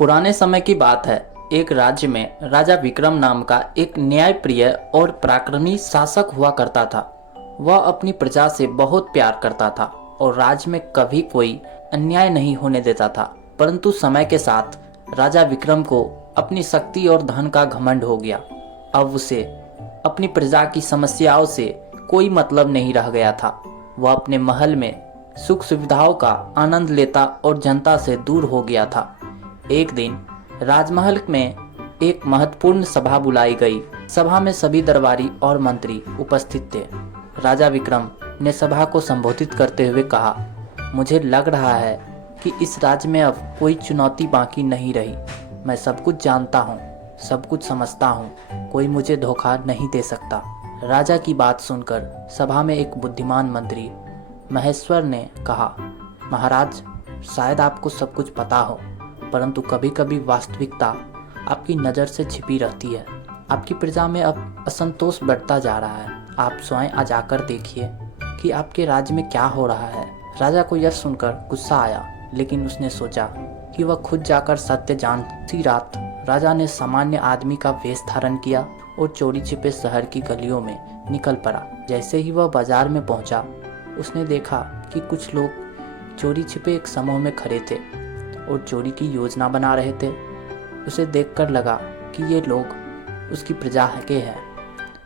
पुराने समय की बात है। एक राज्य में राजा विक्रम नाम का एक न्यायप्रिय और पराक्रमी शासक हुआ करता था। वह अपनी प्रजा से बहुत प्यार करता था और राज्य में कभी कोई अन्याय नहीं होने देता था। परंतु समय के साथ राजा विक्रम को अपनी शक्ति और धन का घमंड हो गया। अब उसे अपनी प्रजा की समस्याओं से कोई मतलब नहीं रह गया था। वह अपने महल में सुख सुविधाओं का आनंद लेता और जनता से दूर हो गया था। एक दिन राजमहल में एक महत्वपूर्ण सभा बुलाई गई। सभा में सभी दरबारी और मंत्री उपस्थित थे। राजा विक्रम ने सभा को संबोधित करते हुए कहा, मुझे लग रहा है कि इस राज्य में अब कोई चुनौती बाकी नहीं रही। मैं सब कुछ जानता हूँ, सब कुछ समझता हूँ, कोई मुझे धोखा नहीं दे सकता। राजा की बात सुनकर सभा में एक बुद्धिमान मंत्री महेश्वर ने कहा, महाराज, शायद आपको सब कुछ पता हो, परंतु कभी कभी वास्तविकता आपकी नज़र से छिपी रहती है। आपकी प्रजा में अब असंतोष बढ़ता जा रहा है। आप स्वयं आ जाकर देखिए कि आपके राज्य में क्या हो रहा है। राजा को यह सुनकर गुस्सा आया, लेकिन उसने सोचा कि वह खुद जाकर सत्य जान। उसी रात राजा ने सामान्य आदमी का वेश धारण किया और चोरी छिपे शहर की गलियों में निकल पड़ा। जैसे ही वह बाजार में पहुंचा, उसने देखा कि कुछ लोग चोरी छिपे एक समूह में खड़े थे और चोरी की योजना बना रहे थे। उसे देखकर लगा कि ये लोग उसकी प्रजा के हैं,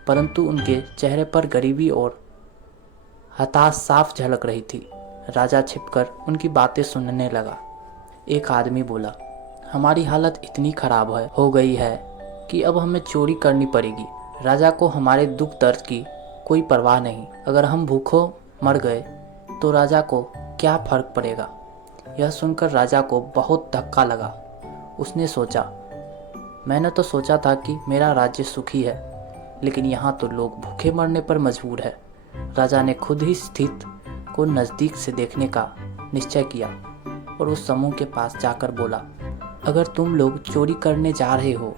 परंतु उनके चेहरे पर गरीबी और हताश साफ झलक रही थी। राजा छिपकर उनकी बातें सुनने लगा। एक आदमी बोला, हमारी हालत इतनी खराब हो गई है कि अब हमें चोरी करनी पड़ेगी। राजा को हमारे दुख दर्द की कोई परवाह नहीं। अगर हम भूखों मर गए तो राजा को क्या फर्क पड़ेगा। यह सुनकर राजा को बहुत धक्का लगा। उसने सोचा, मैंने तो सोचा था कि मेरा राज्य सुखी है, लेकिन यहाँ तो लोग भूखे मरने पर मजबूर है। राजा ने खुद ही स्थिति को नज़दीक से देखने का निश्चय किया और उस समूह के पास जाकर बोला, अगर तुम लोग चोरी करने जा रहे हो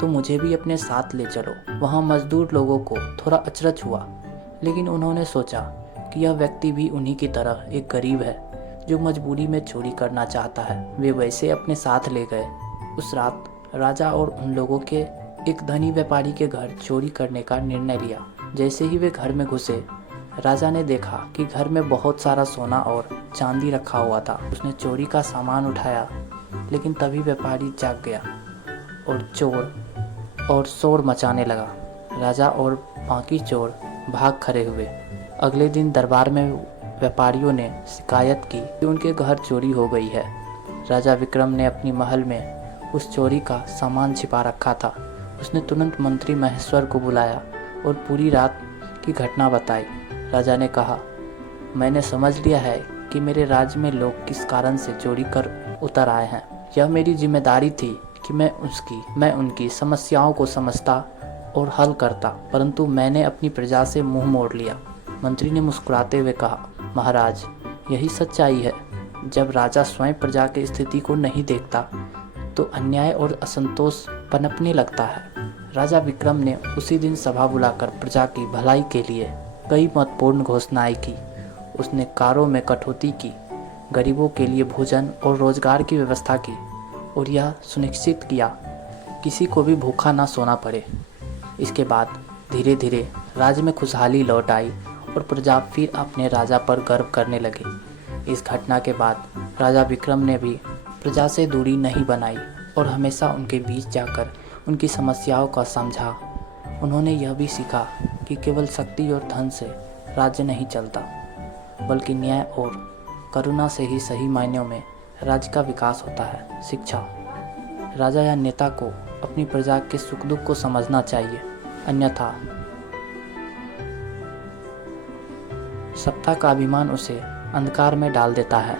तो मुझे भी अपने साथ ले चलो। वहाँ मजदूर लोगों को थोड़ा अचरज हुआ, लेकिन उन्होंने सोचा कि यह व्यक्ति भी उन्हीं की तरह एक गरीब है जो मजबूरी में चोरी करना चाहता है। वे वैसे अपने साथ ले गए। उस रात राजा और उन लोगों के एक धनी व्यापारी के घर चोरी करने का निर्णय लिया। जैसे ही वे घर में घुसे, राजा ने देखा कि घर में बहुत सारा सोना और चांदी रखा हुआ था। उसने चोरी का सामान उठाया, लेकिन तभी व्यापारी जाग गया और चोर और शोर मचाने लगा। राजा और बाकी चोर भाग खड़े हुए। अगले दिन दरबार में व्यापारियों ने शिकायत की कि उनके घर चोरी हो गई है। राजा विक्रम ने अपनी महल में उस चोरी का सामान छिपा रखा था। उसने तुरंत मंत्री महेश्वर को बुलाया और पूरी रात की घटना बताई। राजा ने कहा, मैंने समझ लिया है कि मेरे राज्य में लोग किस कारण से चोरी कर उतर आए हैं। यह मेरी जिम्मेदारी थी कि मैं उनकी समस्याओं को समझता और हल करता, परंतु मैंने अपनी प्रजा से मुंह मोड़ लिया। मंत्री ने मुस्कुराते हुए कहा, महाराज, यही सच्चाई है। जब राजा स्वयं प्रजा की स्थिति को नहीं देखता तो अन्याय और असंतोष पनपने लगता है। राजा विक्रम ने उसी दिन सभा बुलाकर प्रजा की भलाई के लिए कई महत्वपूर्ण घोषणाएं की। उसने कारों में कटौती की, गरीबों के लिए भोजन और रोजगार की व्यवस्था की और यह सुनिश्चित किया किसी को भी भूखा ना सोना पड़े। इसके बाद धीरे धीरे राज्य में खुशहाली लौट आई और प्रजा फिर अपने राजा पर गर्व करने लगी। इस घटना के बाद राजा विक्रम ने भी प्रजा से दूरी नहीं बनाई और हमेशा उनके बीच जाकर उनकी समस्याओं का समझा। उन्होंने यह भी सीखा कि केवल शक्ति और धन से राज्य नहीं चलता, बल्कि न्याय और करुणा से ही सही मायनों में राज्य का विकास होता है। शिक्षा, राजा या नेता को अपनी प्रजा के सुख दुख को समझना चाहिए, अन्यथा सत्ता का अभिमान उसे अंधकार में डाल देता है।